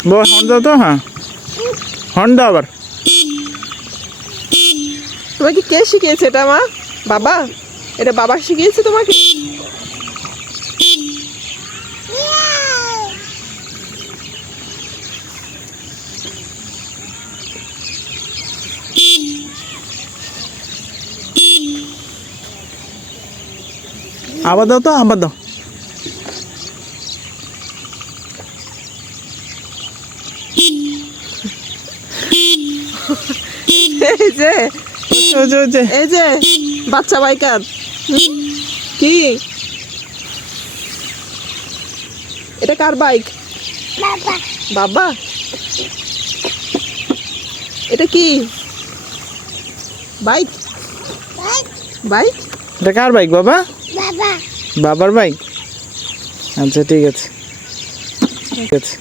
Horn দাও তো হ্যাঁ। হর্ন দাও আবার তোমাকে কে শিখিয়েছে এটা মা? বাবা? এটা বাবা শিখিয়েছে তোমাকে? আবার দাও তো আবার দাও। এই যে ওই যে, ওই যে। এই যে বাচ্চা বাইকার। কি? এটা কার বাইক? বাবা। বাবা? এটা কি? বাইক। বাইক? এটা কার বাইক বাবা? বাবা। বাবার বাইক? আচ্ছা ঠিক আছে। ঠিক আছে।